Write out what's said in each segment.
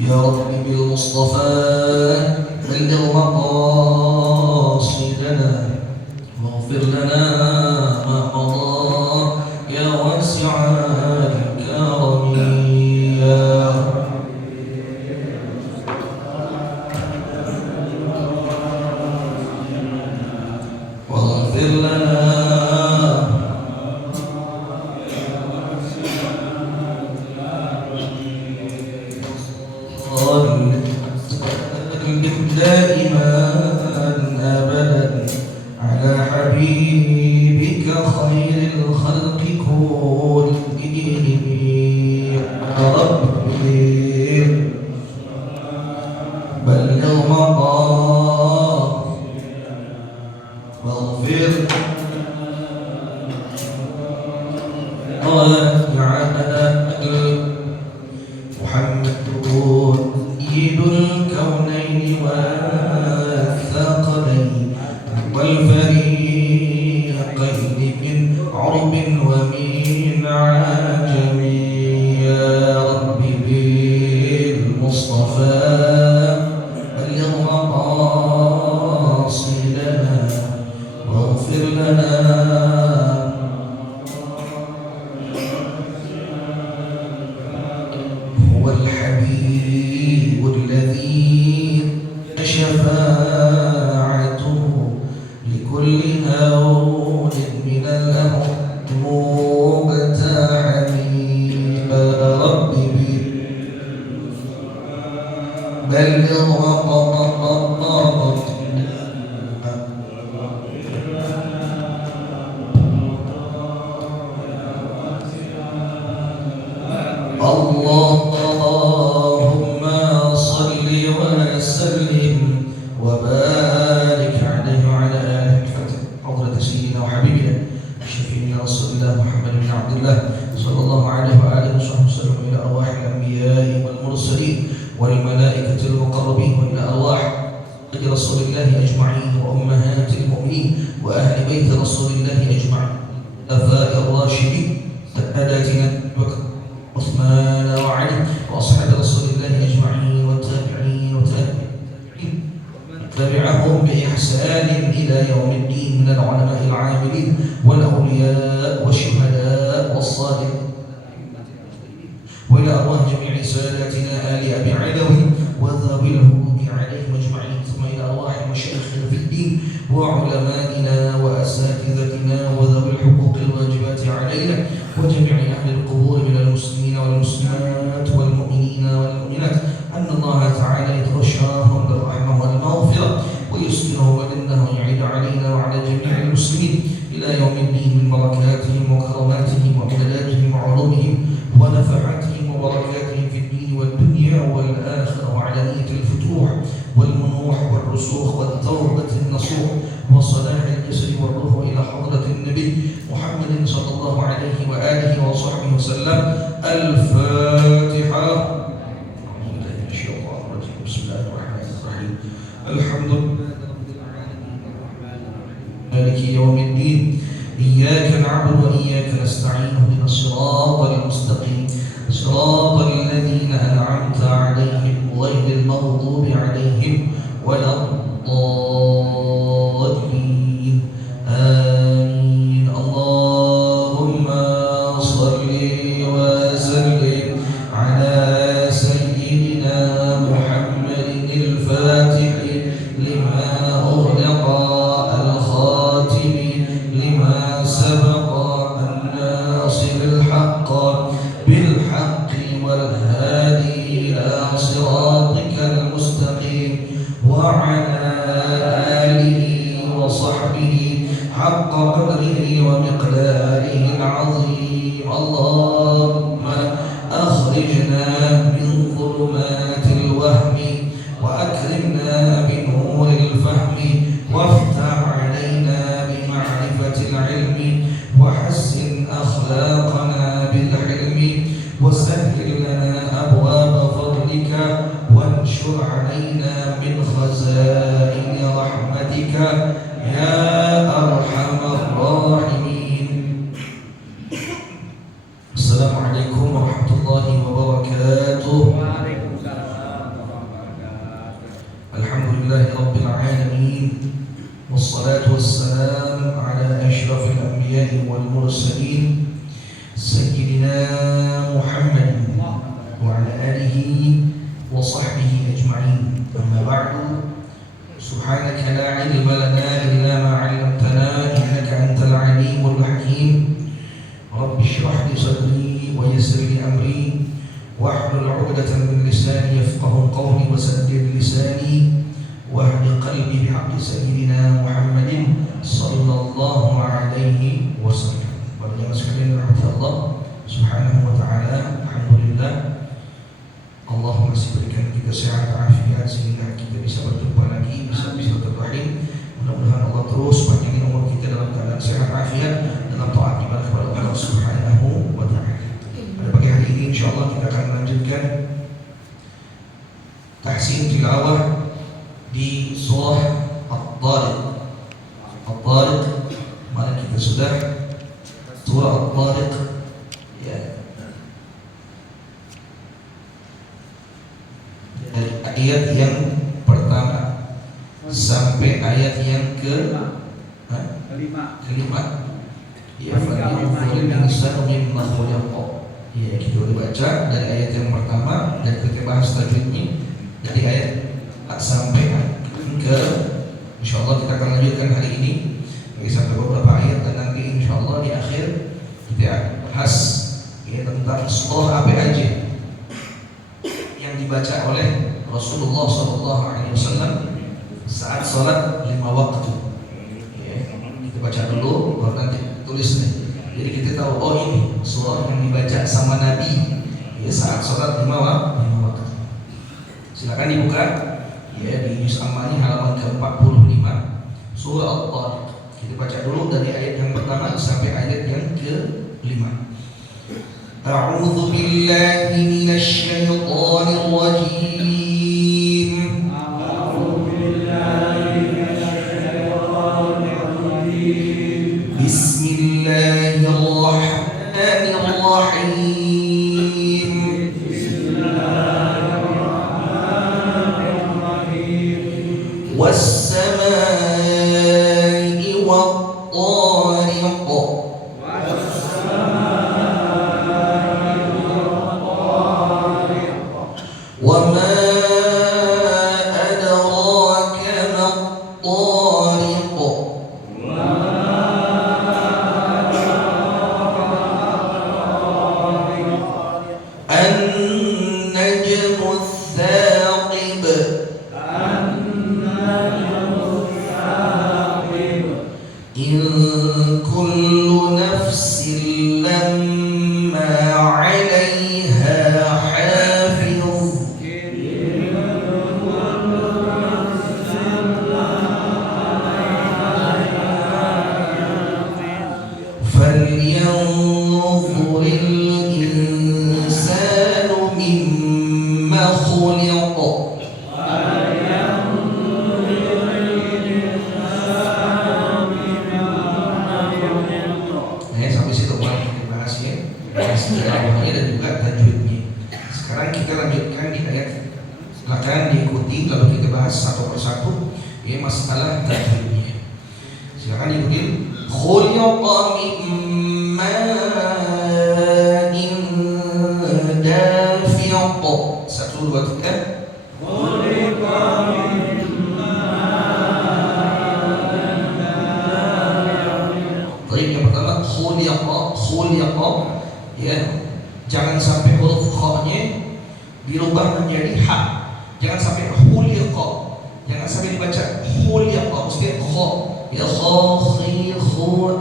يا رب بالمصطفى بلغ مقاصدنا واغفر لنا ما مضى يا واسع الكرم يا واغفر لنا دائما أبدا على حبيبك خير الخلق كلهم يا ربي بلغ مقام واغفر محمد سيد الكونين والثقلين والفريقين من عرب ومن عجم يا رب بالمصطفى بلغ مقاصدنا واغفر لنا هو الحبيب الذي شفاعته لكل هون من الأمر مقتحم يا ربي بلغ اللهم صل وسلم وبارك عليه وعلى آله الفتح حضرة سيدنا وحبيبنا شفيعنا رسول الله محمد بن عبد الله صلى الله عليه وآله وصحبه وسلم إلى أرواح الأنبياء والمرسلين والملائكة المقربين وإلى أرواح رسول الله أجمعين وأمهات المؤمنين وأهل بيت رسول الله أجمعين الخلفاء الراشدين ساداتنا بكر عثمان وعلي وأصحاب رسول الله أجمعين والتابعين تبعهم بإحسان إلى يوم الدين من العلماء العاملين والأولياء والشهداء والصالحين وإلى أرواح جميع ساداتنا آل أبي علوي وذوي الهدوء عليهم أجمعين ثم إلى أرواح مشايخنا في الدين وعلمائنا وأساتذتنا وذوي الحقوق الواجبات علينا وجميع أهل القبور من المسلمين والمسلمات والمؤمنين والمؤمنات أن الله تعالى يتغشاهم بالرحمة والمغفرة ويسكنهم وإنه يعيد علينا وعلى جميع المسلمين إلى يوم الدين من بركاتهم وكراماتهم وعلاجهم وعلومهم ونفحاتهم وبركاتهم في الدين والدنيا والآخرة وعلانية الفتوح والمنوح والرسوخ والتوبة النصوح وصلاح الجسد والروح إلى حضرة النبي محمد صلى الله عليه وآله وصحبه وسلم. الفاتحة. بسم الله الرحمن الرحيم. الحمد لله رب العالمين مالك يوم الدين إياك نعبد وإياك نستعين اهدنا الصراط المستقيم صراط الذين أنعمت عليهم غير المغضوب عليهم ولا الضالين آمين. اللهم صل وسلم على سيدنا محمد الفاتح لما أغلق الخاتم لما سبق الناصر والسلام على أشرف الأنبياء والمرسلين سيدنا محمد وعلى آله وصحبه أجمعين. أما بعد، سبحانك لا علم لنا إلا ما علمتنا إنك أنت العليم الحكيم. رب اشرح لي صدري ويسر لي أمري واحلل عقدة من لساني يفقه قولي وسدد لساني واهد قلبي بحق سيدنا محمد صلى الله عليه وسلم. Para jemaah sekalian rahmat Allah Subhanahu wa taala, alhamdulillah Allah masih berikan kita sehat afiat sehingga kita bisa berjumpa lagi, bisa bertauhid. Mudah-mudahan Allah terus panjangin umur kita dalam keadaan sehat afiat dalam taat ibadah kepada Allah Subhanahu wa taala. Pada pagi hari ini insyaallah kita akan melanjutkan tahsin tilawah di surah At-Tariq. At-Tariq, mana kita sudah surah At-Tariq ya, dari ayat yang pertama sampai ayat yang kelima. Ya, falyanzuril insanu mimma khuliqa. Ya, kita udah baca dari ayat yang pertama dan kita bahas tajwidnya dari ayat sampai ke, insyaallah kita akan lanjutkan hari ini sampai beberapa ayat, dan nanti insyaallah di akhir kita bahas ya tentang surah apa aja yang dibaca oleh Rasulullah SAW saat sholat 5 waktu. Ya, kita baca dulu baru nanti tulis nih. Jadi kita tahu, oh ini surah yang dibaca sama Nabi ya saat sholat 5 waktu. Silakan dibuka ya di Juz Amma-nya halaman ke-45 surah At-Tariq. Kita baca dulu dari ayat yang pertama sampai ayat yang ke-5. A'udzu billahi minasy syaithanir rajim. A'udzu billahi minasy syaithanir rajim. Bismillahirrahmanirrahim. والسماء والطارق وما أدراك ما الطارق النجم الثاقب إن كل نفس لما عليها حافظ فلينظر الإنسان مما خلق tilawahnya dan juga tajwidnya. Sekarang kita lanjutkan di ayat belakang, diikuti lalu kita bahas satu persatu ya masalah tajwidnya. Silakan diikuti. Khuliqa min ma'in dafiq. 1 2 3. Khuliqa min ma'in dafiq. Baik, yang pertama khuliqa ya, jangan sampai huruf kha-nya dirubah menjadi ha. Jangan sampai khuliqa, jangan sampai dibaca khuliqa, mesti kha. Ya kha khi khu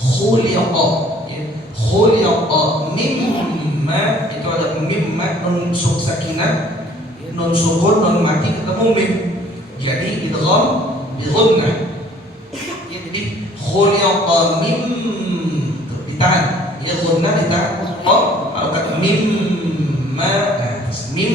khuliqa ya, khuliqa mimma, itu ada mimma nun sakinah, nun sukun, nun mati ketemu mim, jadi idgham bi ghunnah ya. Jadi khuliqa mim ditahan ya, ghunnah ditahan, oh harokat mimma, mim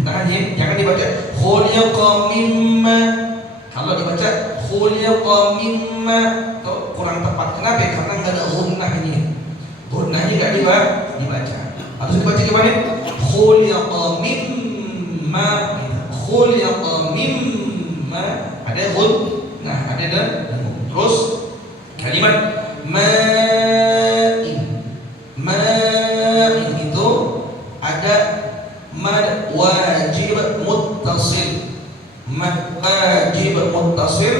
ditahan ya, jangan dibaca khuliqa mimma. Kalau dibaca khuliqa mimma itu kurang tepat. Kenapa? Karena nggak ada ghunnahnya. Ghunnahnya nggak dibaca. Harus dibaca gimana? Khuliqa mimma, khuliqa mimma, ada ada dengung. Terus kalimat ma'in. Ma'in itu ada mad wajib muttasil. Mad wajib muttasil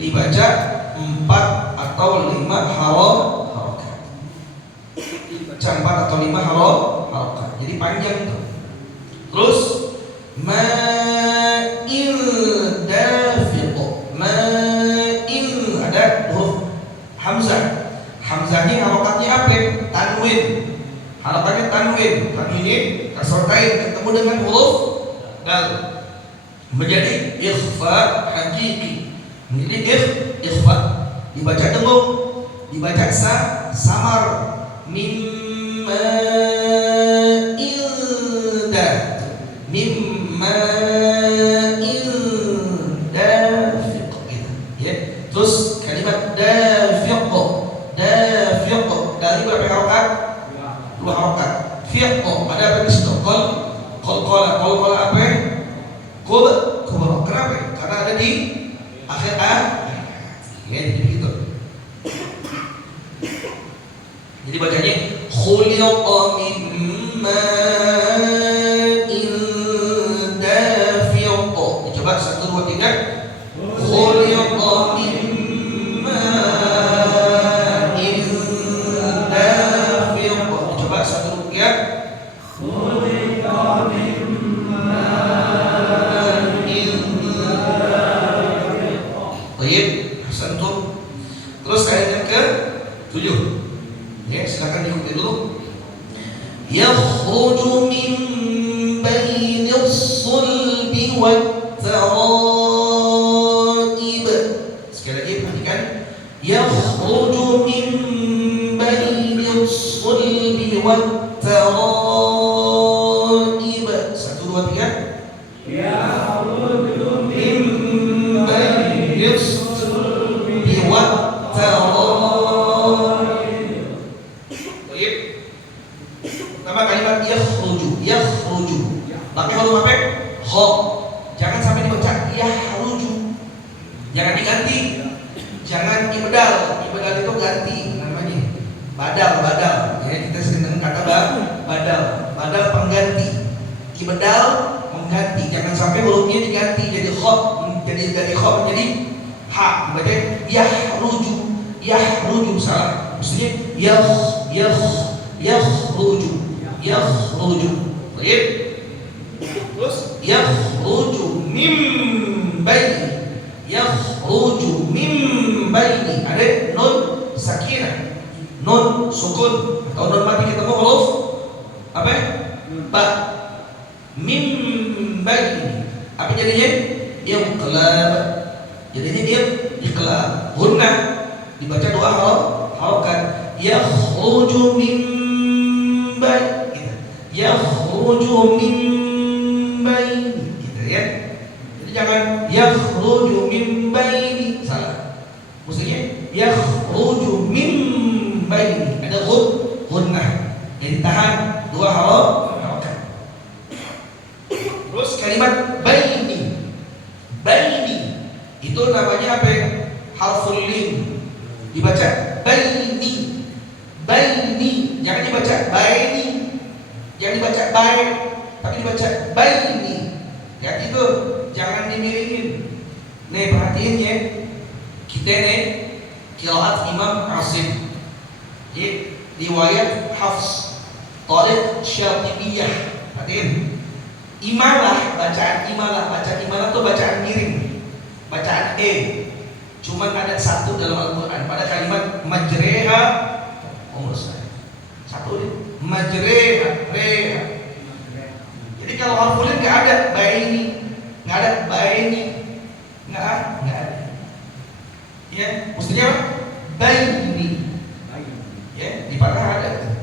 dibaca 4 atau 5 harokat. Dibaca 4 atau 5 harokat. Jadi panjang tuh. Terus ma'in dafiq. Ma'in ada huruf hamzah. Hamzahnya harokatnya apa? Tanwin. Harokatnya tanwin. Tanwin ini kasrotain ketemu dengan huruf dal. Menjadi ikhfa hakiki. Menjadi ikhfa. Dibaca dengung, dibaca samar. Mimma inda. Mimma dafiq gitu. Ya. Terus kalimat dafiq. Dafiq dari berapa harokat? 2 harokat. Fiq ada apa di situ? Qala apa? Kubra. Kenapa? Karena ada di akhir ya, jadi begitu. Jadi bacanya khuliqa min ma'in dafiq. Coba 1 2 3. Khuliqa min ma'in dafiq. Coba 1 2 3. Khuliqa min terus ayat yang ke-7. Ya, silakan diikuti dulu. Yakhruju min bainis sulbi wat taraib. Sekali lagi perhatikan. Yakhruju min bainis sulbi wat taraib. 1 2 3. Yakhruju min bainis sulbi wat pertama kalimat yakhruju pakai huruf apa? Kha. Jangan sampai dibaca yahruju. Jangan diganti. Jangan ibdal. Ibdal itu ganti namanya. Badal. Ya, kita sering dengar kata badal. Badal pengganti. Ibdal mengganti. Jangan sampai hurufnya diganti jadi kha. Jadi dari kha menjadi ha. Baca yahruju salah. Maksudnya yakhruju. Baik. Terus yakhruju min baini. Yakhruju min baini. Ada nun sakinah, nun sukun atau nun mati ketemu huruf apa? Ba. Min baini. Apa jadinya? Iqlab. Jadinya dia iqlab. Gunnah dibaca 2 harokat. Yakhruju min baini. Yakhruju min baini gitu ya. Jadi jangan yakhruju min baini, salah. Maksudnya yakhruju min baini. Ada gunnah. Jadi tahan 2 harokat. Terus kalimat baini. Baini itu namanya apa? Harful lim. Dibaca baini. Baini. Jangan dibaca baini. Jangan dibaca baik, tapi dibaca baini. Ya itu jangan dimiringin. Nih perhatiin ya. Kita nih qiraat Imam Asim. Jadi riwayat Hafs, Thariq Syatibiyah. Perhatiin. Imalah, bacaan imalah itu bacaan miring. Bacaan Cuman ada 1 dalam Al-Qur'an pada kalimat majreha. Satu nih. Majreha, reha. Jadi kalau harfulin nggak ada baini, nggak ada baini, nggak ada. Ya, mestinya apa? Baini. Ya, di patah ada.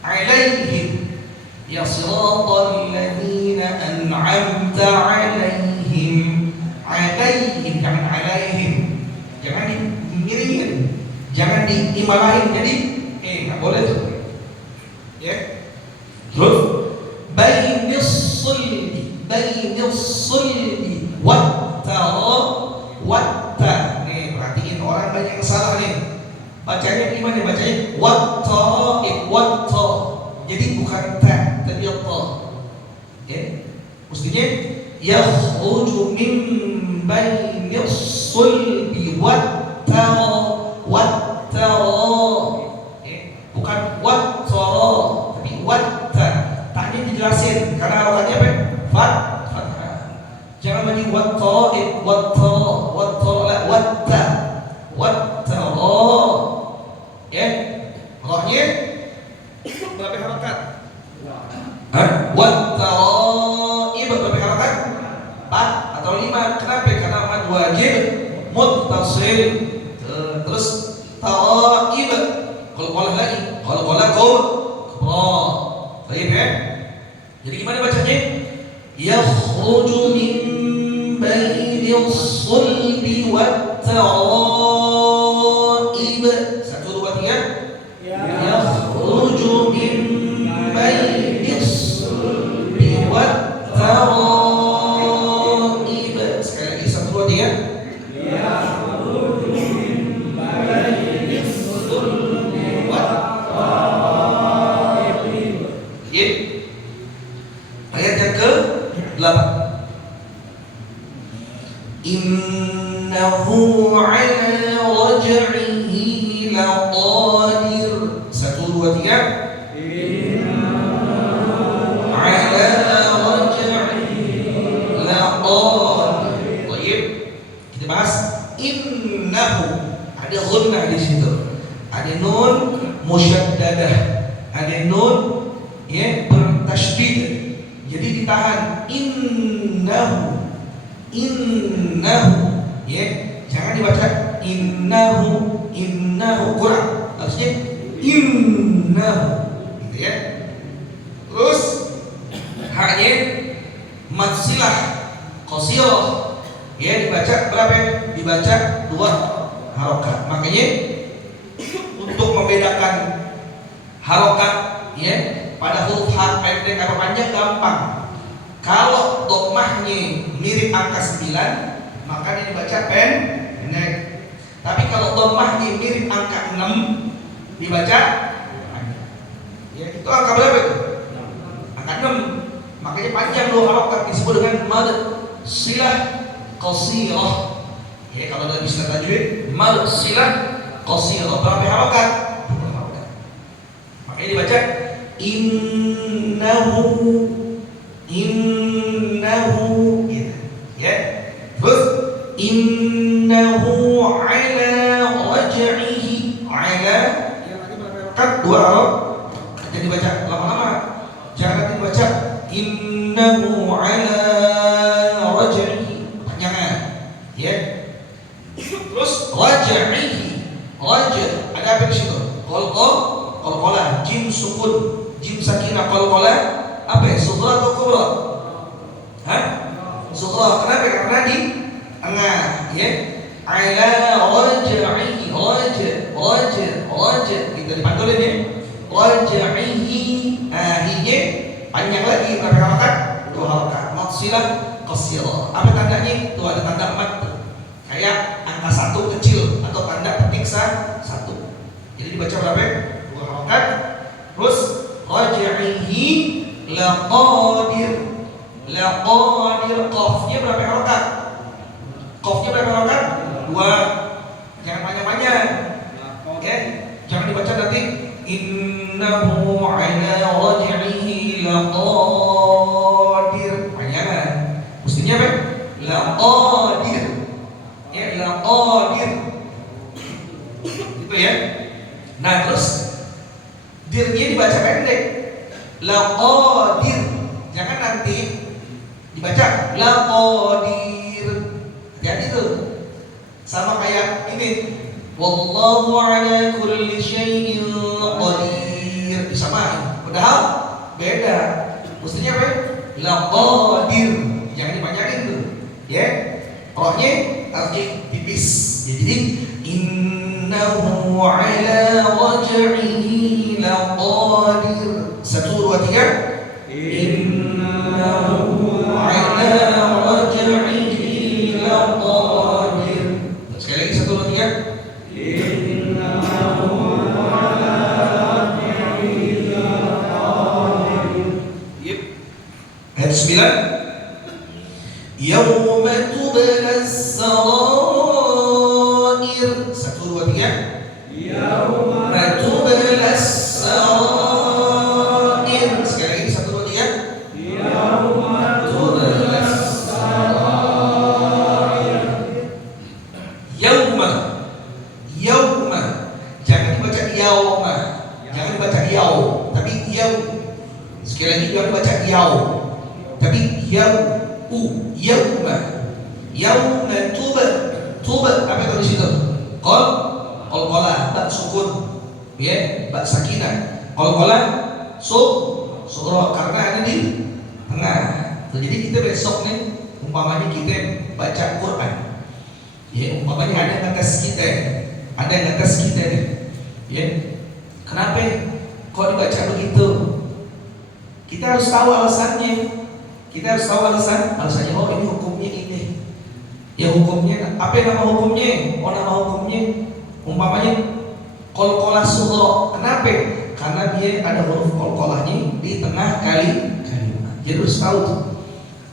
Alaihim ya siratal ladzina an'amta alaihim. Alaihim, jangan alaihim. Jangan dimiringin. Jangan diimalahin. Jadi nggak boleh tuh. Ya. Terus bainis sulbi wat taraib. Maksudnya yakhruju min bainis sulbi wattara. Bukan wattara, tapi watta. Tadi dijelasin karena harokatnya apa? Fathah. Jangan bagi wattara, wattara. Ya, rohnya berapa harokat? Wattaraib berapa harokat? 4 atau 5. Kenapa? Karena mad wajib muttasil. Terus taraib qalqalah lagi, qalqalah kubra. Baik ya? Jadi gimana bacanya? Yakhruju min bainis sulbi wattaraib. 1 2 3. Yakhruju min bainis sulbi wattaraib. Sekali lagi 1 2 3. Yakhruju min bainis sulbi wattaraib. Ayat yang ke-8. Innahu ala raj'ihi laqadir. 1 2 3. Ala raj'ihi laqadir. Baik. Kita bahas innahu. Ada gunnah di situ. Ada nun musyaddadah. Ada nun ya bertasydid. Jadi ditahan innahu ya, jangan dibaca innahu kurang, harusnya innahu gitu ya. Terus haknya mad silah qasirah ya, dibaca berapa? Dibaca 2 harokat. Makanya untuk membedakan harokat ya pada huruf H pendek atau panjang gampang. Kalau dhammahnya mirip angka 9, maka ini dibaca pendek. Tapi kalau dhammahnya mirip angka 6, dibaca panjang. Ya, itu angka berapa itu? Angka 6. Makanya panjang 2 harokat disebut dengan mad silah qasirah. Ya, kalau dalam istilah tajwid, mad silah qasirah. Berapa harokat? 2 harokat. Makanya dibaca innahu gitu ya. Terus innahu ala raj'ihi ala yang tadi berapa? 2 harokat. Jadi baca lama-lama. Jangan nanti baca innahu ala raj'ihi panjangan ya. Terus raj'ihi ada apa di situ? Qalqalah jim sukun, jim sakinah qalqalah apa ya? Sughra atau kubra? Sughra. Kenapa? Karena di tengah ya. Ala raj'ihi raja kita dipantulin ya. Raj'ihi hiya panjang lagi berapa harokat? 2 harokat. Mad silah qasirah. Apa tandanya? Itu ada tanda mad kayak angka 1 kecil atau tanda petik 1. Jadi dibaca berapa? 2 harokat. Terus raj'ihi laqadir. Qafnya berapa harokat? Qafnya berapa harokat? 2. Jangan panjang-panjang ya. Jangan dibaca nanti innahu ala raj'ihi laqadir panjangan. Mestinya apa? Laqadir ya, laqadir itu ya. Nah terus dirnya dibaca pendek, laqadir. Jangan nanti dibaca laqadir. Hati-hati tuh. Sama kayak ini, wallahu ala kulli syai'in qadir. Disamain. Padahal beda. Mestinya apa? Laqadir. Jangan dipanjangin tuh. Ya. Rohnya harusnya tipis. Ya, jadi innahu ala raj'ihi laqadir. 1 2 3. Innahu ala raj'ihi laqadir. Sekali lagi 1 2 3. Innahu ala raj'ihi laqadir. Ayat 9. Yauma tubla sarair. Satu, dua, tiga. Yauma tubla sarair. Sekali lagi, satu, dua, tiga. Yauma tubla sarair. Yauma. Yauma. Jangan dibaca yauma. Jangan dibaca yau, tapi yau. Sekali lagi, jangan dibaca yau, tapi yau. Yauma. Yauma tuba apa itu di situ? Qalqalah, bak sukun, ya, bak sakinah. Qalqalah surah karena ada di tengah. Jadi kita besok nih, umpamanya kita baca Quran, ya, umpamanya ada yang ngetes kita, nih, ya. Kenapa kok dibaca begitu? Kita harus tahu alasannya. Alasannya, oh ini hukumnya ini. Ya hukumnya, apa nama hukumnya? Oh nama hukumnya umpamanya qalqalah sughra. Kenapa? Karena dia ada huruf qalqalahnya di tengah kalimat. Jadi harus tahu tuh.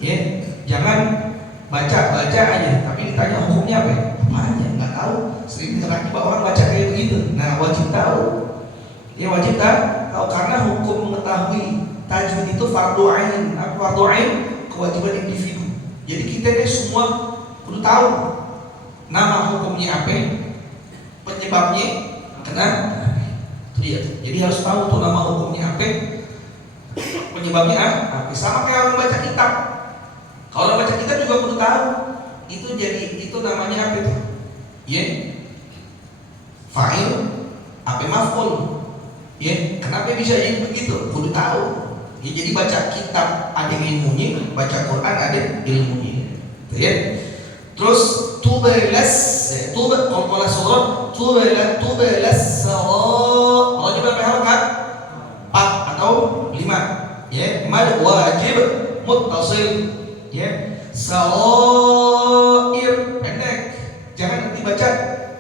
Ya, jangan baca aja, tapi ditanya hukumnya apa? Apanya? Enggak tahu. Sering terjadi orang baca kayak begitu. Nah, wajib tahu. Ya wajib tahu karena hukum mengetahui tajwid itu fardu ain. Apa fardu ain? Kewajiban individu. Jadi kita ini semua perlu tahu nama hukumnya apa, penyebabnya kenapa. Itu dia. Jadi harus tahu tuh nama hukumnya apa, penyebabnya apa. Sama kayak orang baca kitab. Kalau orang baca kitab juga perlu tahu. Itu namanya apa itu? Ya. Fa'il, apa maf'ul. Ya, kenapa bisa jadi begitu? Kudu tahu. Ya, jadi baca kitab ada ilmunya, baca Quran ada ilmunya. Ya. Terus tubelas, qalqalah surah, tubelas sarah. Rajib berapa harakat? 4 atau 5. Ya, mad wajib muttasil. Ya, sarair pendek. Jangan nanti baca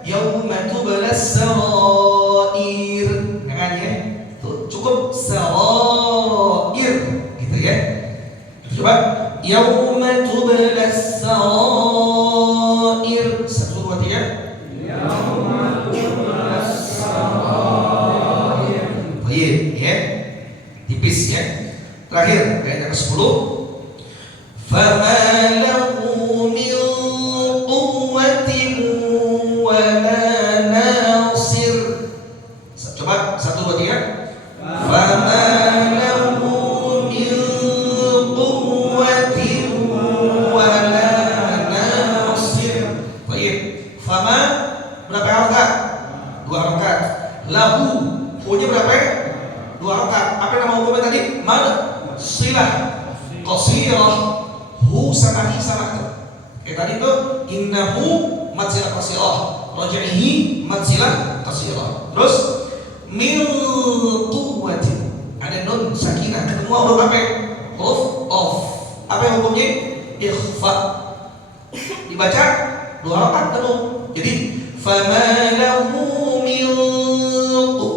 yauma tubelas sarair. Jangan ya. Tuh, cukup sarair gitu ya. Coba yauma tublas sarair. 1, 2, 3. Yauma tublas sarair. Baik ya. Tipis ya. Terakhir ayat yang ke-10. Fama lahu min quwwatin wa la nasir. Coba 1, 2, 3. Fama lahu min quwwatin wa la nasir. Baik. Fama berapa harakat? 2 harakat. Lahu punya berapa? 2 harakat. Apa nama hukumnya tadi? Mad silah qasirah. Hu sama hi sama tuh. Kayak tadi tuh innahu mad silah qasirah. Raj'ihi mad silah qasirah. Terus min quwwatin ada nun sakinah ketemu huruf apa? Huruf of. Apa yang hukumnya? Ikhfa. Dibaca 2 harakat penuh. Jadi fama lahu min qu.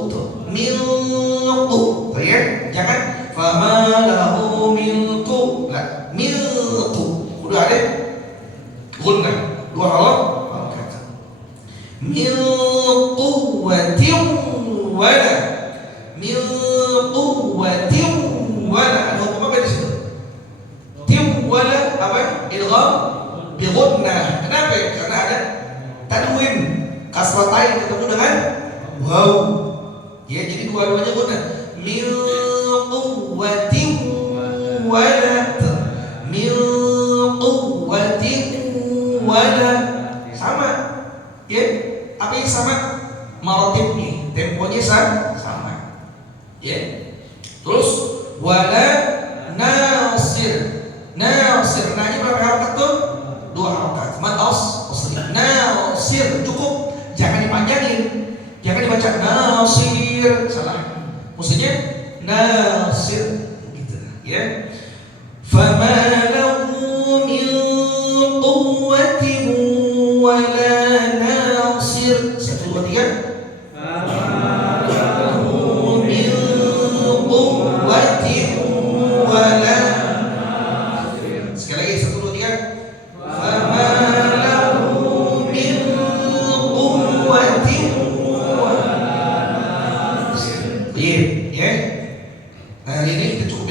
Ya, jangan fama lahu min qu. Lah, min qu. Udah ada gunnah 2 harakat. Min quwwatin wala min quwwatin wala. Ada hukum apa di situ? Wala apa? Idgham bi gunnah. Kenapa? Karena ada tanwin kasratain ketemu dengan waw. Ya, jadi dua-duanya gunnah. Min quwwatin wala min quwwatin wala. Sama. Ya, apa yang sama? Maratibnya, temponya sama. Ya. Terus wala nasir. Nasir, nanya berapa harakat tuh? 2 harakat. Mad asli. Nasir cukup, jangan dipanjangin. Jangan dibaca nasir, salah. Maksudnya nasir gitu ya. Fama lahu min quwwatin wala nasir. 1, 2, 3. Fama lahu min quwwatin wala nasir. Sekali lagi 1, 2, 3.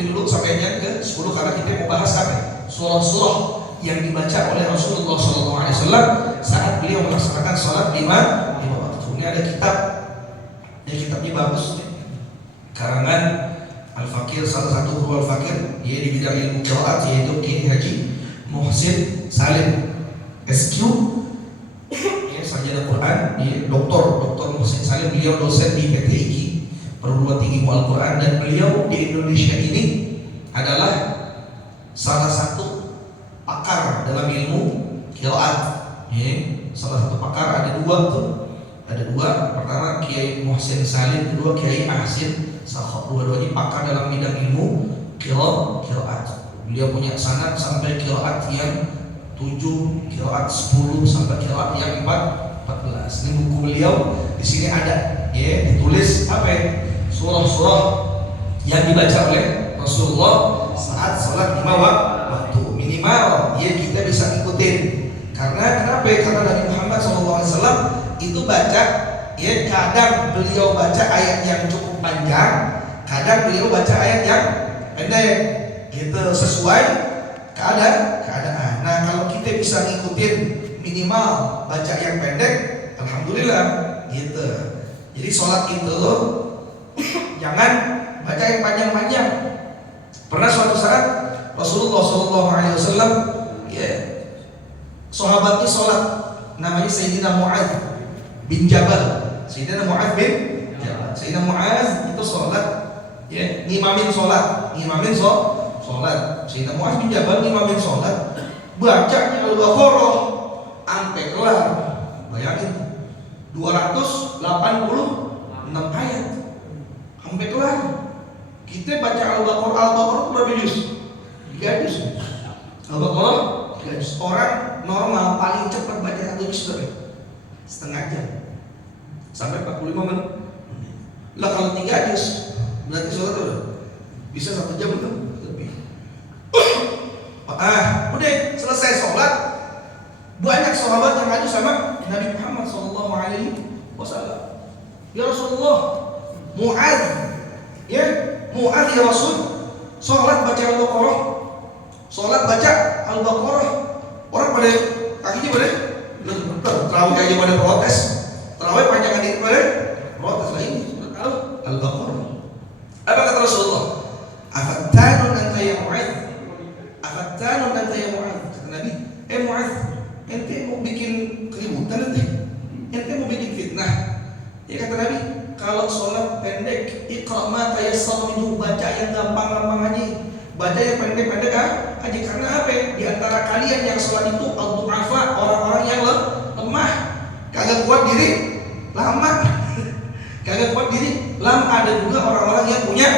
ikutin dulu sampai yang ke-10 karena kita mau bahas apa? Surah-surah yang dibaca oleh Rasulullah SAW saat beliau melaksanakan sholat lima waktu. Ini ada kitab, kitabnya bagus, karangan Al-Fakir, salah satu guru Al-Fakir, dia di bidang ilmu qiraat, yaitu Kiai Haji Muhsin Salim SQ, sarjana Quran, Dr. Muhsin Salim. Beliau dosen di PTIQ, Perguruan Tinggi Al-Quran, dan beliau di Indonesia ini adalah salah satu pakar dalam ilmu qiraat. Salah satu pakar, ada dua tuh. Ada dua, pertama Kiai Muhsin Salim, kedua Kiai Ahsin Sakhab. Dua-duanya pakar dalam bidang ilmu qiraat. Beliau punya sanad sampai qiraat yang 7, qiraat 10, sampai qiraat yang 14. Ini buku beliau. Di sini ada ditulis apa ya? Surah-surah yang dibaca oleh Rasulullah saat sholat 5 waktu. Minimal kita bisa ikutin. Karena kenapa? Karena Nabi Muhammad SAW itu baca, kadang beliau baca ayat yang cukup panjang, kadang beliau baca ayat yang pendek, gitu, sesuai keadaan. Nah, kalau kita bisa ngikutin minimal baca yang pendek, alhamdulillah, gitu. Jadi sholat itu jangan baca yang panjang-panjang. Pernah suatu saat Rasulullah SAW, sahabatnya sholat, namanya Sayyidina Mu'adz bin Jabal. Sayyidina Mu'adz bin Jabal. Sayyidina Mu'adz itu sholat, ngimamin sholat. Sayyidina Mu'adz bin Jabal ngimamin sholat, bacanya Al-Baqarah sampai kelar. Bayangin, 286 ayat sampai kelar. Kita baca Al-Baqarah berapa juz? 3 juz. Al-Baqarah 3 juz. Orang normal paling cepat baca 1 juz berapa? Setengah jam sampai 45 menit. Lah kalau 3 juz berarti sholat bisa 1 jam lebih. Udah selesai sholat, banyak sahabat yang ngadu sama Nabi Muhammad SAW. Ya Rasulullah, Mu'adz ya Rasul, sholat baca Al-Baqarah, orang pada kakinya pada terawih aja pada protes, terawih panjangan diri pada protes. Lah ini Al-Baqarah. Apa kata Rasulullah? Afattanun anta ya Mu'adz, kata Nabi, Mu'adz, ente mau bikin keributan, ente mau bikin fitnah. Ya kata Nabi, kalau sholat pendek, iqra ma tayassara minhu, baca yang gampang-gampang aja. Baca yang pendek-pendek aja. Karena apa? Di antara kalian yang sholat itu al-du'afa, orang-orang yang lemah, kagak kuat diri, lama. Ada juga orang-orang yang punya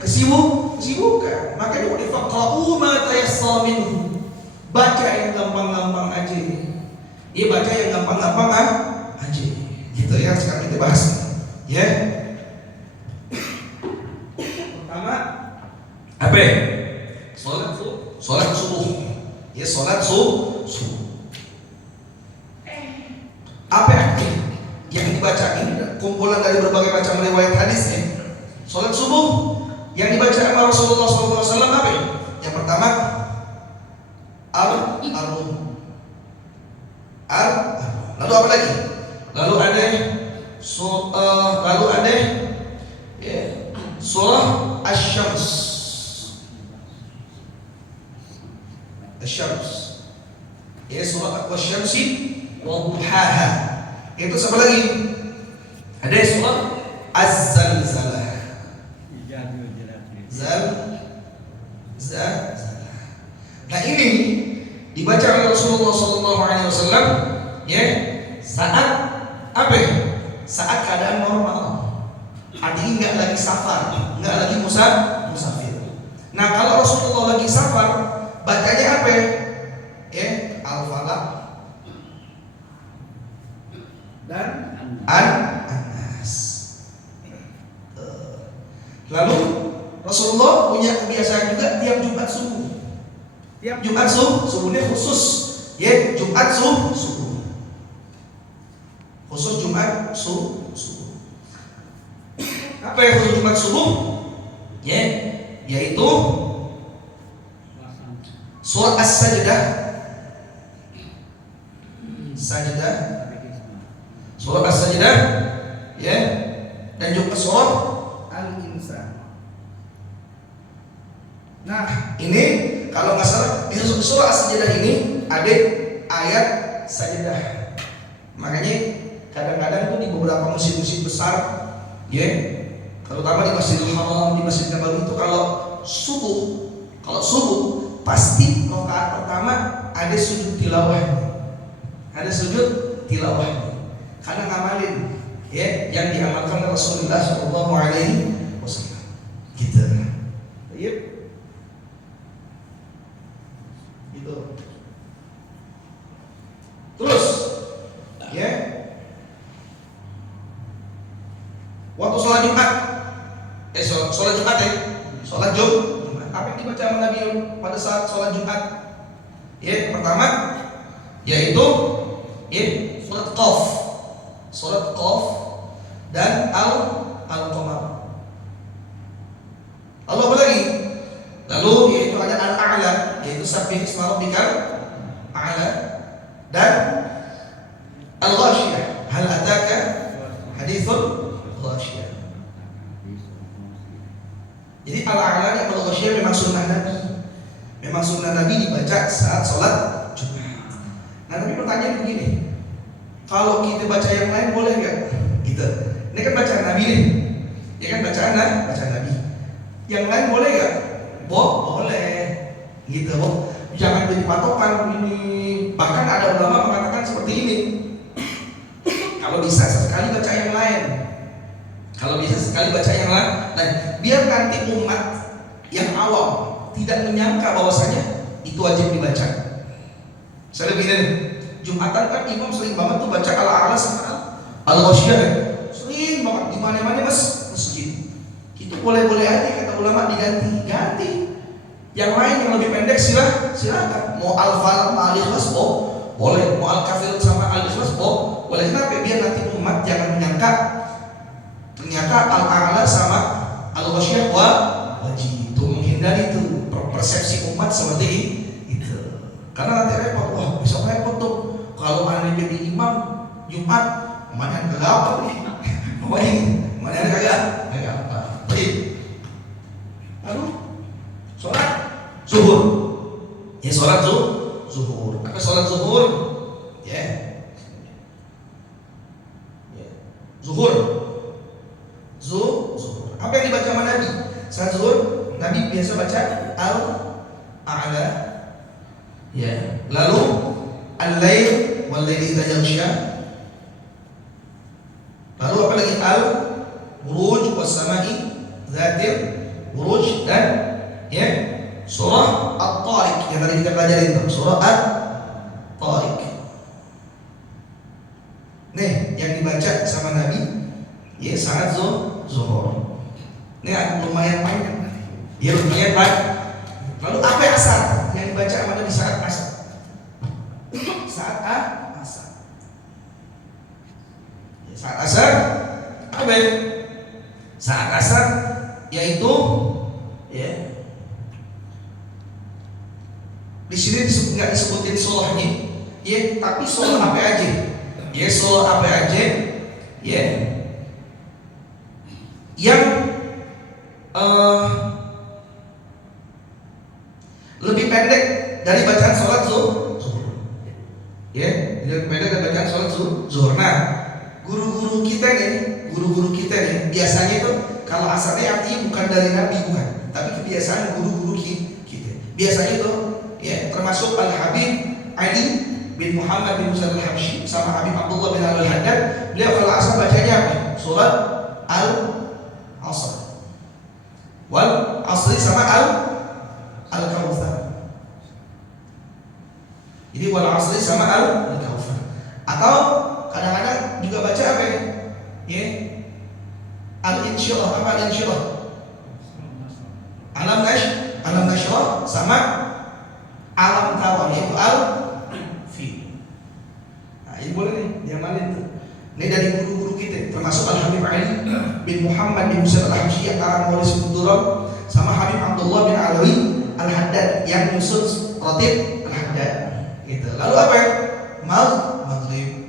kesibukan. Makanya udah faqra'u ma tayassara minhu, baca yang gampang-gampang aja. Baca yang gampang-gampang aja. Gitu ya, sekarang kita bahas. Pertama apa? Sholat subuh. Sholat subuh. Apa yang dibaca ini? Kumpulan dari berbagai macam riwayat hadis. Sholat subuh yang dibaca oleh Rasulullah SAW apa? Yang pertama Al-Rum. Lalu apa lagi? Lalu ada surah Asy-Syams. Surah Asy-Syamsi wa duhaha. Itu siapa lagi? Ada surah Az-Zalzalah. Nah ini dibaca oleh Rasulullah SAW saat apa? Saat keadaan normal. Artinya nggak lagi safar, nggak lagi musafir. Nah kalau Rasulullah lagi safar, bacanya apa? Al-Falaq dan An-Nas. Lalu Rasulullah punya kebiasaan juga tiap Jumat subuh. Subuhnya khusus, Jumat subuh. Khusus Jumat subuh. Apa yang khusus Jumat subuh? yaitu surah As-Sajdah, surah As-Sajdah, ya, dan juga surah Al-Insan. Nah, ini kalau nggak salah di surah As-Sajdah ini ada ayat sajdah. Makanya kadang-kadang tuh di beberapa masjid-masjid besar, ya, terutama di Masjidil Haram, di Masjid Nabawi itu kalau subuh pasti rakaat pertama ada sujud tilawah, karena ngamalin, ya, yang diamalkan Rasulullah Shallallahu Alaihi Wasallam. Gitu. Yep. Gitu. Terus, ya, waktu sholat Jumat, sholat Jumat, apa yang dibaca sama Nabi pada saat sholat Jumat? Ya, pertama, yaitu, ya, surat Qaf dan Al-Qamar. Lalu apa lagi? Lalu yaitu ada Al-A'la, yaitu Sabbih isma rabbikal a'la, dan Al-Ghashiyah, hal ataka hadithul Ghashiyah. Jadi Al-A'la dan Al-Ghashiyah memang sunnah Nabi dibaca saat sholat Jumat. Nah, tapi pertanyaan begini, kalau kita baca yang lain boleh nggak? Gitu. Ini kan bacaan Nabi nih, ya kan, bacaan Nabi. Yang lain boleh nggak? Boleh. Gitu, jangan jadi patokan ini. Bahkan ada ulama mengatakan seperti ini. Kalau bisa sekali baca yang lain. Nah, biar nanti umat yang awam tidak menyangka bahwasanya itu wajib dibaca. Saya begini nih, Jumatan kan imam sering banget tuh baca Al-A'la sama Al-Ghashiyah, sering banget di mana-mana masjid. Itu boleh-boleh aja kata ulama diganti. Yang lain yang lebih pendek silakan. Mau Al-Falaq sama Al-Ikhlas boleh, mau Al-Kafirun sama Al-Ikhlas boleh. Kenapa? Biar nanti umat jangan menyangka ternyata Al-A'la sama Al-Ghashiyah wajib. Itu menghindari itu persepsi umat seperti itu. Karena nanti repot, besok repot tuh kalau ada jadi imam Jumat, mana yang kagak apa nih? Mana yang kagak apa? Lalu sholat zuhur, ya, sholat zuhur. Apa sholat zuhur? Ya, zuhur. Apa yang dibaca sama Nabi saat zuhur? Nabi biasa baca Al-A'la, ya. Lalu Al-Lail wal-Laili idza yaghsha. Lalu apa lagi? Al-Buruj was-Sama'i dzatil buruj, dan, ya, surah At-Tariq yang tadi kita pelajari itu, surah At-Tariq. Nih yang dibaca sama Nabi, ya, saat zuhur. Ini lumayan panjang. Ya, lumayan panjang. Lalu apa asar yang dibaca sama Nabi saat asar? Saat asar apa ya? Saat asar yaitu, ya, di sini nggak disebutin sholahnya, ya, tapi sholah apa aja, ya, sholah apa aja, ya, yang lebih pendek dari bacaan sholat zuhur, ya, lebih pendek dari bacaan sholat zuhur. Nah, guru-guru kita nih biasanya itu kalau asalnya artinya bukan dari Nabi, bukan, tapi kebiasaan guru-guru kita. Biasanya itu, ya, termasuk Al-Habib Ali bin Muhammad bin Musa Al-Habsyi sama Habib Abdullah bin Al-Haddad. Beliau kalau asal bacanya apa? Surat Al-Asr. Wal asri sama Al-Kautsar. Jadi wal asri sama Al-Kautsar. Atau kadang-kadang juga baca apa ya? Ya. Al-Insyirah, apa Al-Insyirah? Alam Nashrah sama Alam Tara, yaitu Al-Fi. Nah, ini boleh nih, diamalin tuh. Ini dari guru-guru kita, termasuk Al-Habib Ali bin Muhammad bin Musa Al-Habsyi yang karang oleh Subudurab, sama Habib Abdullah Abdullah bin Alawi Al-Haddad yang nyusun Ratib Al-Haddad gitu. Lalu apa ya? Maghrib.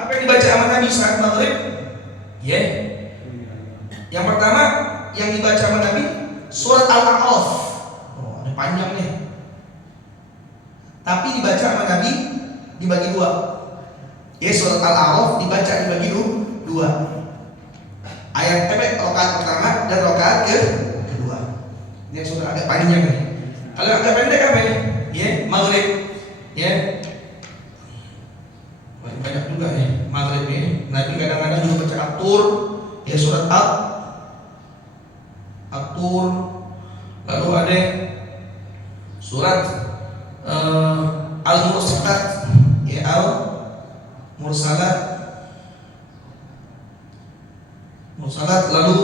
Apa yang dibaca sama Nabi saat maghrib? Ya. Yang pertama yang dibaca sama Nabi surat Al-A'raf. Oh, ini panjang nih. Tapi dibaca sama Nabi dibagi dua. Ya, surat Al-A'raf dibaca dibagi dua. Ayat rakaat pertama dan rakaat kedua. Ini sudah agak panjang nih. Kalau agak pendek apa ya? Ya, maghrib. Ya. Banyak juga nih maghrib ini. Nabi kadang-kadang juga baca At-Tur, ya surat At-Tur. Lalu ada surat Al-Mursalat, ya Al-Mursalat. Lalu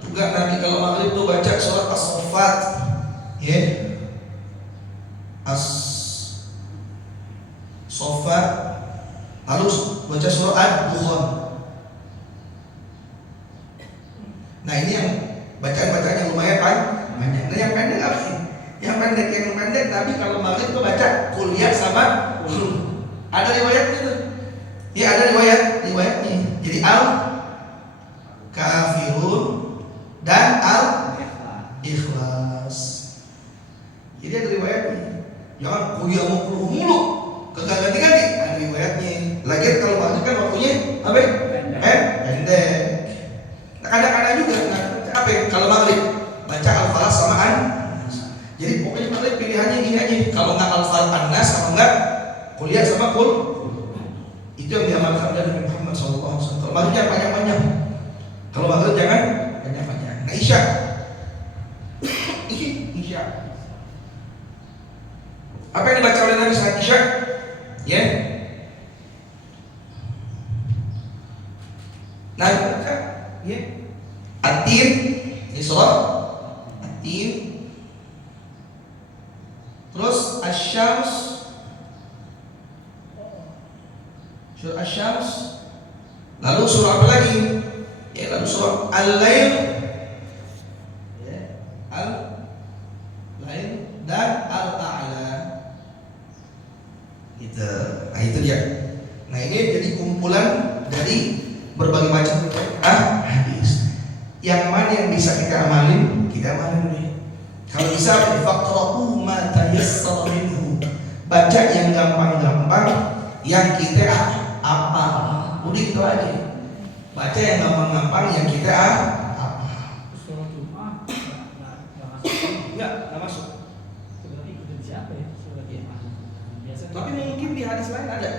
juga Nabi kalau maghrib tuh baca surat As-Saffat, ya As-Saffat. Lalu baca surah Ad-Dukhan. Nah ini yang bacaan-bacaan yang lumayan panjang. Nah yang pendek apa sih? Yang pendek Nabi kalau maghrib tuh baca kuliah sama ada riwayatnya tuh. Ya ada riwayatnya. Jadi Al-Kafirun dan Al-Ikhlas. Jadi ada riwayatnya. Jangan kuliah mulu kagak ganti-ganti. Ada riwayatnya. Lagian kalau maghrib kan waktunya apa? Pendek. Nah, kadang-kadang juga apa ya? Kalau maghrib baca Al-Falah sama Jadi pokoknya maghrib pilihannya ini aja. Kalau nggak Al-Falah An-Nas, kalau nggak kuliah sama itu yang diamalkan oleh Nabi Muhammad SAW. Kalau maghrib jangan panjang-panjang. Kalau maghrib jangan panjang-panjang. Nah Isya. Apa yang dibaca oleh Nabi saat Isya? Ya. Nabi baca, ya. At-Tin, ini surah At-Tin. Terus Asy-Syams, surah Asy-Syams. Lalu surah apa lagi? Ya, lalu surah Al-Lail, ya, Al-Lail dan Al-A'la. Gitu. Nah itu dia. Nah ini jadi kumpulan dari berbagai macam hadis. Yang mana yang bisa kita amalin, kita amalin nih. Kalau bisa faqra'u ma tayassara minhu. Baca yang gampang-gampang yang kita apa. Udah itu aja. Baca yang gampang-gampang yang kita apa. Sholat Jumat enggak masuk. berarti ikutin siapa ya? Sholat Jumat. Biasanya Tapi mungkin di hadis lain ada.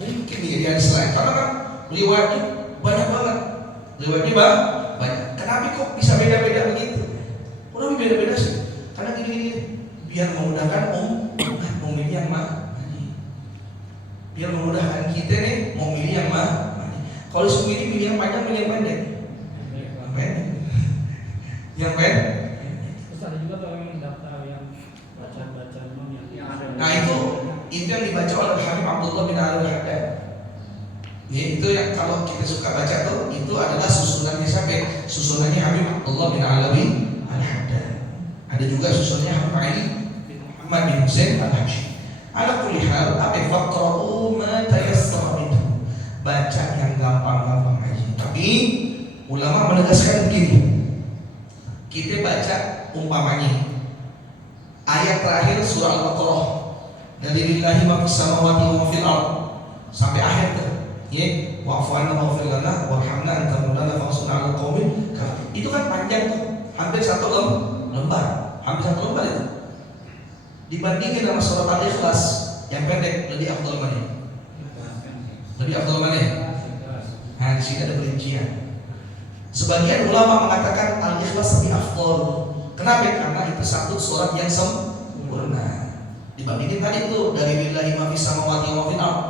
Mungkin di hadis lain karena kan riwayatnya banyak banget. Riwayatnya banyak. Kenapa kok bisa beda-beda begitu? Kenapa beda-beda sih? Karena gini biar memudahkan memilih yang mana. Biar memudahkan kita nih memilih yang mana. Kalau sendiri pilih yang panjang, pilih yang pendek. Yang pendek. terus ada juga tuh yang daftar yang baca imam yang ada. Nah itu yang dibaca oleh Habib Abdullah bin Al-Haddad. Ya, itu yang kalau kita suka baca tuh itu adalah susunannya siapa? Susunannya Habib Abdullah bin Alawi Al-Haddad. Ada juga susunannya Habib Ali bin Muhammad bin Husain Al-Habsyi. Ala kulli hal, faqra'u ma tayassara minhu. Baca yang gampang-gampang aja. Tapi ulama menegaskan begini. Kita baca umpamanya ayat terakhir surah Al-Baqarah. Dari lillahi ma fis samawati wa ma fil ardh sampai akhir tuh. Ya, wa'fu 'anna waghfir lana warhamna anta maulana fansurna 'alal qaumil kafirin. Itu kan panjang tuh, hampir satu lembar. Hampir satu lembar itu. Dibandingin sama surat Al-Ikhlas yang pendek, lebih afdal mana? Lebih afdal mana? Nah, di sini ada perincian. Sebagian ulama mengatakan Al-Ikhlas lebih afdal. Kenapa? Karena itu satu surat yang sempurna. Dibandingin tadi itu dari lillahi ma fis samawati wa ma fil ardh.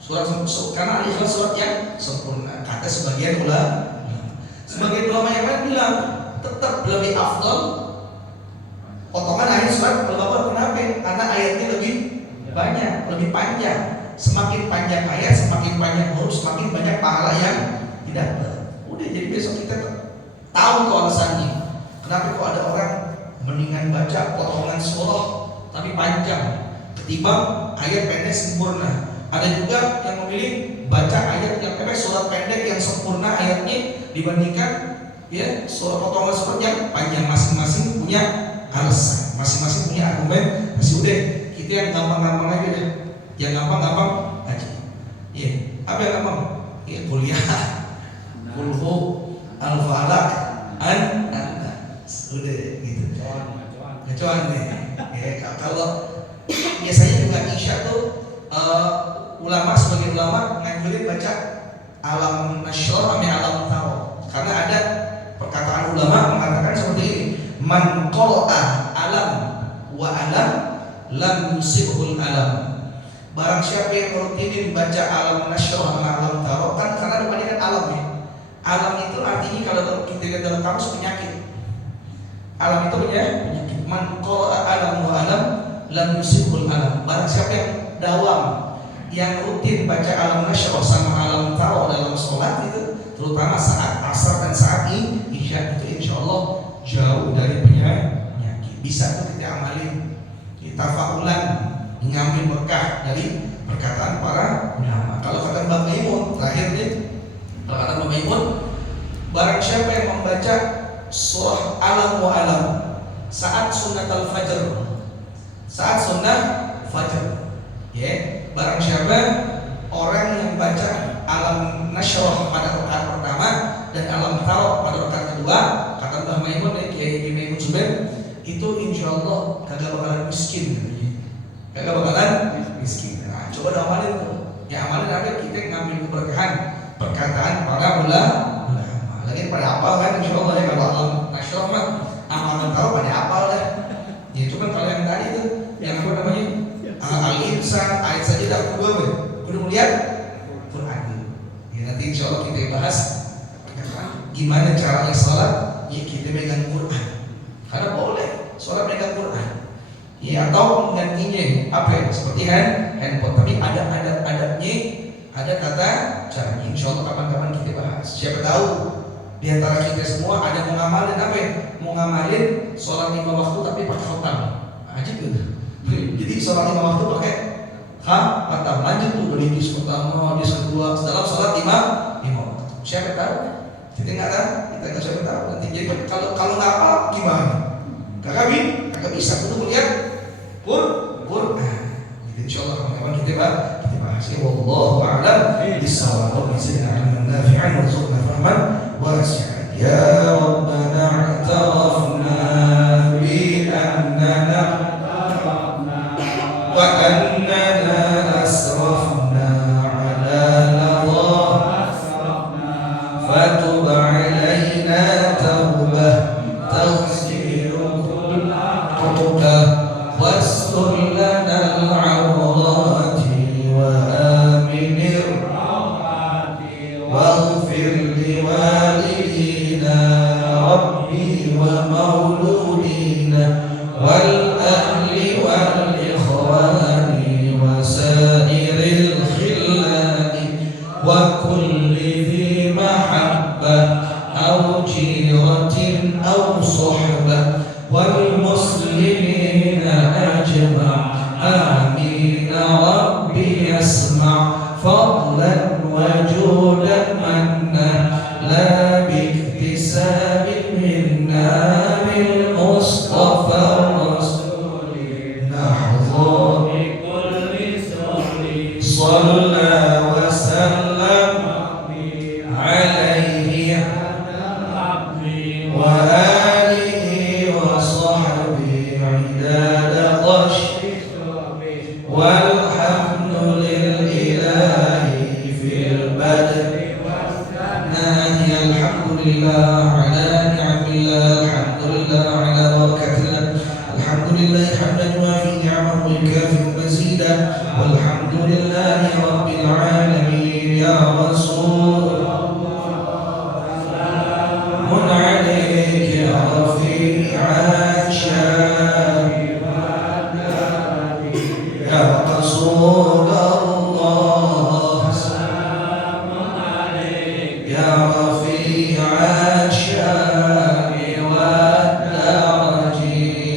Surat karena Al-Ikhlas surat yang sempurna. Kata sebagian ulama. Sebagian ulama yang lain bilang tetap lebih afdal potongan akhir surat Al-Baqarah. Kenapa? Karena ayatnya lebih banyak, lebih panjang. Semakin panjang ayat, semakin panjang huruf, semakin banyak pahala yang didapat. Udah, jadi besok kita tahu tuh alasannya. Kenapa kok ada orang mendingan baca potongan surah tapi panjang ketimbang ayat pendek sempurna. Ada juga yang memilih baca ayat yang surat pendek yang sempurna ayatnya dibandingkan ya potongan surat yang panjang. Masing-masing punya alasan, masing-masing punya argumen. Masih udah kita yang gampang-gampang aja deh, yang gampang-gampang aja. Ya, apa yang gampang? Ya kuliah, kulhu, al-falaq, udah gitu. Kecuali nih, ya kalau biasanya juga Isya tuh ulama sebagai ulama nganjurin baca alam nasyr sama alam taro, karena ada perkataan ulama mengatakan seperti ini, man qara'a alam wa alam lam yusibhul alam. Barang siapa yang rutinin baca alam nasyr sama alam taro, kan karena dibandingkan alam ya. Alam itu artinya kalau kita lihat dalam kamus penyakit. Alam itu penyakit. Man qara'a alam wa alam lam yusibhul alam. Barang siapa yang dawam, yang rutin baca alam nasyr sama alam taro dalam sholat itu, terutama saat asar dan saat isya, itu insyaallah jauh dari penyakit. Bisa tuh kita amalin, kita faulan mengambil berkah dari perkataan para ulama. Kalau kata Mbak Maimun terakhir nih, kalau kata Mbak Maimun, barang siapa yang membaca surah alam wa alam saat sunat al-fajr, saat sunnah fajr, ya, barang siapa orang yang baca alam nasyr pada rakaat pertama dan alam taro pada rakaat kedua, kata Mbah Maimun ya, Kiai Maimun Zubair, itu insyaallah kagak bakalan miskin katanya. Kagak bakalan miskin. Nah, coba amalin tuh. Ya amalin apa? Kita ngambil keberkahan perkataan para ulama. Lagi pada apal kan insyaallah ya, kalau alam nasyr mah amal taro pada apal dah. Ya cuma kalau yang tadi tuh yang apa namanya? Al-Insan ayat saja dah kudu melihat Quran. Ya nanti insyaallah kita bahas gimana caranya sholat, ya kita megang Quran. Karena boleh sholat megang Quran. Ya atau menggantinya apa ya? Seperti handphone, tapi ada adat-adatnya, ada tata caranya. Insyaallah kapan-kapan kita bahas. Siapa tahu di antara kita semua ada mau ngamalin apa ya? Mau ngamalin sholat 5 waktu tapi pakai khotam. Aja gitu. Jadi sholat 5 waktu pakai khatam, lanjut tuh dari juz pertama, juz kedua dalam sholat 5 waktu. Siapa tahu? Kita nggak tahu, kita nggak siapa tahu. Nanti jadi kalau nggak apa gimana? Kagak bisa. Kudu melihat Quran. Jadi insyaallah kawan-kawan kita bahas. Wallahu a'lam bishawab. Bismillahirrahmanirrahim. Nafi'an warzuqna fahman wasi'an. Ya Rabbana i'tarafna bi annana وأننا أسرفنا على لظى فتب علينا توبة تغسل كل عقبة واستر لنا العورات وآمن الروعات واغفر لوالدينا ربي ومولودينا والأهل والإخوان وسائر الخلان وكل ذي محبة أو جيرة أو صحبة والمسلمين أجمع آمين ربي يسمع فضلا وجودا منا لا باكتساب منا بالمصطفى الرسول نحظى بكل سر صلى وسلم عليه وآله وصحبه عداد قشر والحمد لله في البدر والثناء الحمد لله على نعم الله الحمد لله على بركة الله الحمد لله